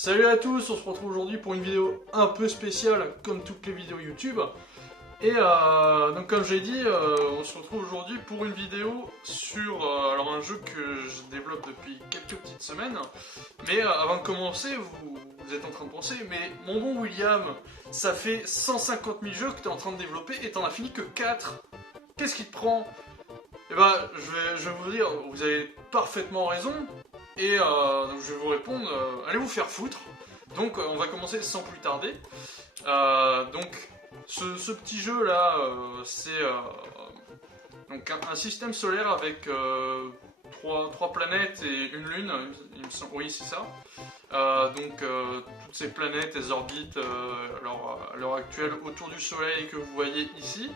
Salut à tous, on se retrouve aujourd'hui pour une vidéo un peu spéciale comme toutes les vidéos YouTube. Et donc comme j'ai dit, on se retrouve aujourd'hui pour une vidéo sur alors un jeu que je développe depuis quelques petites semaines. Mais avant de commencer, vous êtes en train de penser, mais mon bon William, ça fait 150 000 jeux que tu es en train de développer et t'en as fini que 4. Qu'est-ce qui te prend? Eh ben, je vais vous dire, vous avez parfaitement raison. Et donc je vais vous répondre, allez vous faire foutre. Donc on va commencer sans plus tarder. Donc ce petit jeu là, c'est donc un système solaire avec trois planètes et une lune, il me semble, oui c'est ça. Toutes ces planètes, elles orbitent à l'heure actuelle autour du soleil que vous voyez ici.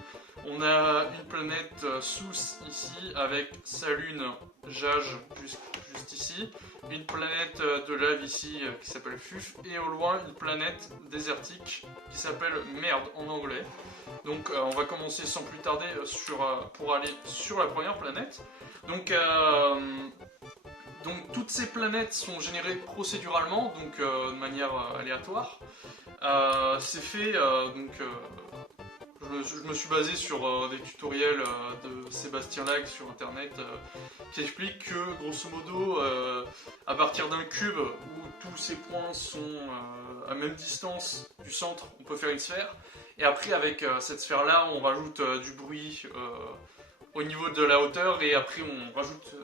On a une planète Sousse ici avec sa lune Jage juste ici, une planète de lave ici qui s'appelle Fuf, et au loin une planète désertique qui s'appelle Merde en anglais. Donc on va commencer sans plus tarder pour aller sur la première planète. Donc toutes ces planètes sont générées procéduralement, donc de manière aléatoire. C'est fait je me suis basé sur des tutoriels de Sébastien Lag sur internet qui expliquent que grosso modo à partir d'un cube où tous ces points sont à même distance du centre, on peut faire une sphère, et après avec cette sphère là on rajoute du bruit au niveau de la hauteur, et après on rajoute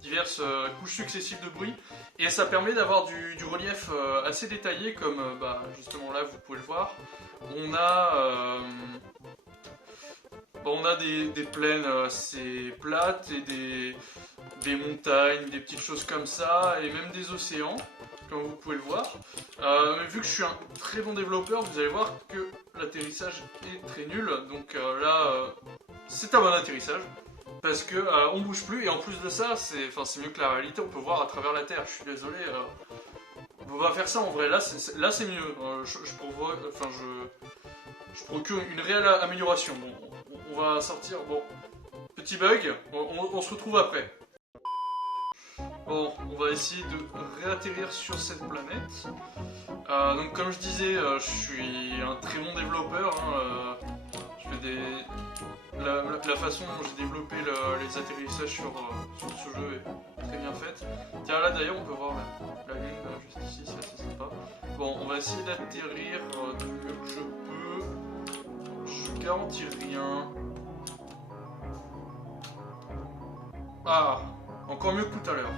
diverses couches successives de bruit, et ça permet d'avoir du relief assez détaillé comme justement là vous pouvez le voir. On a des plaines assez plates et des montagnes, des petites choses comme ça, et même des océans, comme vous pouvez le voir. Mais vu que je suis un très bon développeur, vous allez voir que l'atterrissage est très nul, donc c'est un bon atterrissage. Parce que on bouge plus, et en plus de ça, c'est mieux que la réalité, on peut voir à travers la Terre. Je suis désolé, on va faire ça en vrai. Là c'est mieux. Je procure une réelle amélioration. Bon, on va sortir. Bon, petit bug. On se retrouve après. Bon, on va essayer de réatterrir sur cette planète. Donc comme je disais, je suis un très bon développeur. Je fais la façon dont j'ai développé les atterrissages sur ce jeu est très bien faite. Tiens, là d'ailleurs on peut voir la lune juste ici, c'est assez sympa. Bon, on va essayer d'atterrir du mieux que je peux. Je garantis rien. Ah, encore mieux que tout à l'heure.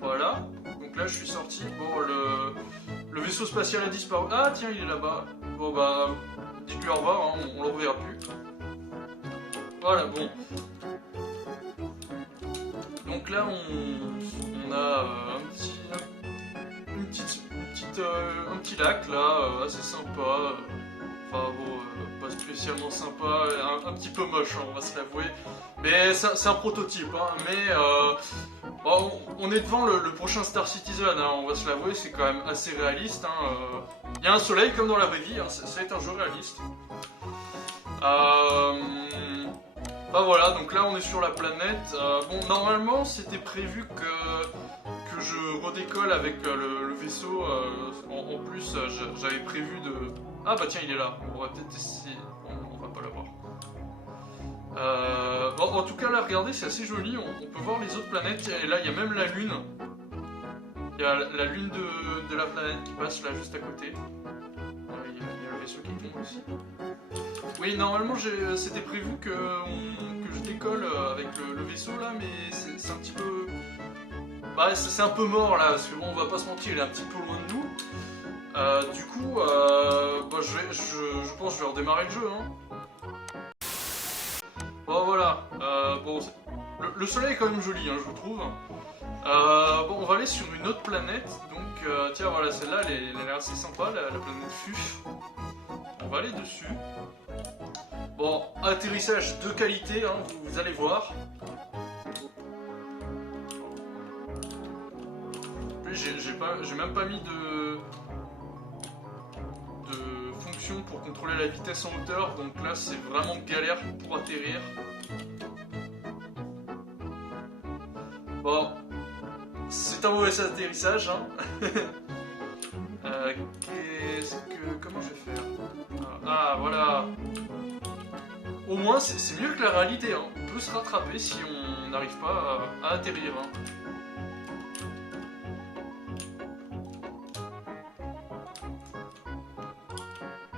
Voilà, donc là je suis sorti. Bon, le vaisseau spatial a disparu. Ah tiens, il est là-bas. Bon bah, dites-lui au revoir, hein, on le reverra plus. Voilà, bon. Donc là, on a un petit lac là, assez sympa. Enfin bon, pas spécialement sympa, un petit peu moche, hein, on va se l'avouer. Mais c'est un prototype, hein, mais bon, on est devant le prochain Star Citizen, hein, on va se l'avouer, c'est quand même assez réaliste. Il y a un soleil comme dans la vraie vie, hein, ça va être un jeu réaliste. Voilà, donc là on est sur la planète. Bon, normalement c'était prévu que je redécolle avec le vaisseau. En plus, j'avais prévu de... Ah bah tiens, il est là. On va peut-être essayer. On va pas l'avoir. Bon, en tout cas là, regardez, c'est assez joli. On peut voir les autres planètes. Et là, il y a même la Lune. Il y a la Lune de la planète qui passe là juste à côté. Il y a le vaisseau qui tombe aussi. Oui, normalement c'était prévu que je décolle avec le vaisseau là, mais c'est un petit peu... Bah, c'est un peu mort là, parce que bon, on va pas se mentir, il est un petit peu loin de nous. Du coup, je pense que je vais redémarrer le jeu. Bon, voilà. Bon, le soleil est quand même joli, hein, je trouve. Bon, on va aller sur une autre planète. Donc, tiens, voilà, celle-là, elle a l'air assez sympa, la planète Fuf. On va aller dessus. Bon, atterrissage de qualité, hein, vous allez voir. J'ai même pas mis de fonction pour contrôler la vitesse en hauteur, donc là c'est vraiment galère pour atterrir. Bon, c'est un mauvais atterrissage, hein. Comment je vais faire? Ah, voilà. Au moins, c'est mieux que la réalité. Hein. On peut se rattraper si on n'arrive pas à atterrir. Hein.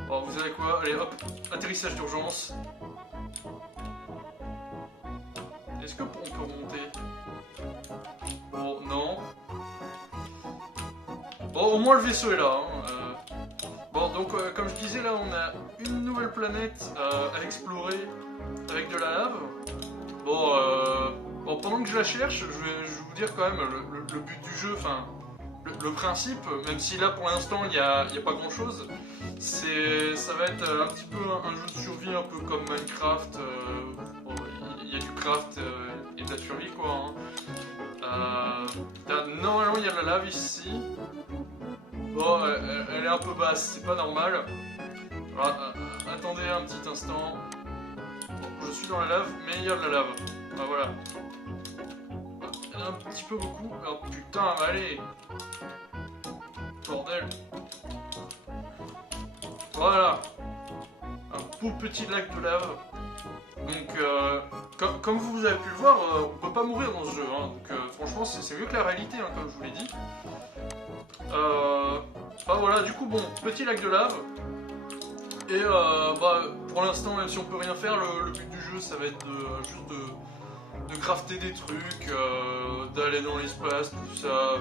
Bon, vous savez quoi? Allez, hop, atterrissage d'urgence. Est-ce qu'on peut remonter? Bon, non. Bon, au moins le vaisseau est là. Hein. Bon, donc, comme je disais, là, on a une nouvelle planète à explorer avec de la lave. Bon, bon, pendant que je la cherche, je vais vous dire quand même le but du jeu, enfin, le principe, même si là, pour l'instant, il n'y a pas grand-chose. Ça va être un petit peu un jeu de survie, un peu comme Minecraft. Bon, il y a du craft et de la survie, quoi. Hein. Normalement, il y a de la lave ici. Bon, elle est un peu basse, c'est pas normal. Alors, attendez un petit instant. Bon, je suis dans la lave, mais il y a de la lave. Ah, voilà. Il y en a un petit peu beaucoup. Oh putain, allez. Bordel. Voilà. Un beau petit lac de lave. Donc, comme vous avez pu le voir, on peut pas mourir dans ce jeu. Hein. Donc, franchement, c'est mieux que la réalité, hein, comme je vous l'ai dit. Bah voilà, du coup, bon, petit lac de lave. Et bah, pour l'instant, même si on peut rien faire, le but du jeu, ça va être juste de crafter des trucs, d'aller dans l'espace, tout ça.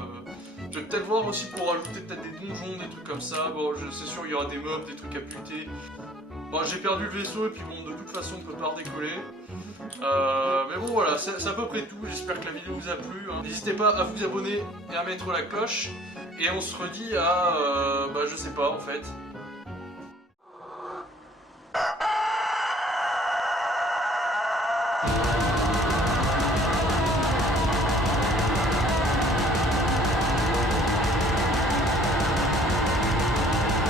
Je vais peut-être voir aussi pour rajouter peut-être des donjons, des trucs comme ça. Bon, c'est sûr, il y aura des mobs, des trucs à buter. Bon, j'ai perdu le vaisseau et puis bon, de toute façon, on peut pas redécoller. Mais bon, voilà, c'est à peu près tout. J'espère que la vidéo vous a plu. Hein. N'hésitez pas à vous abonner et à mettre la cloche. Et on se redit à, bah, je sais pas en fait.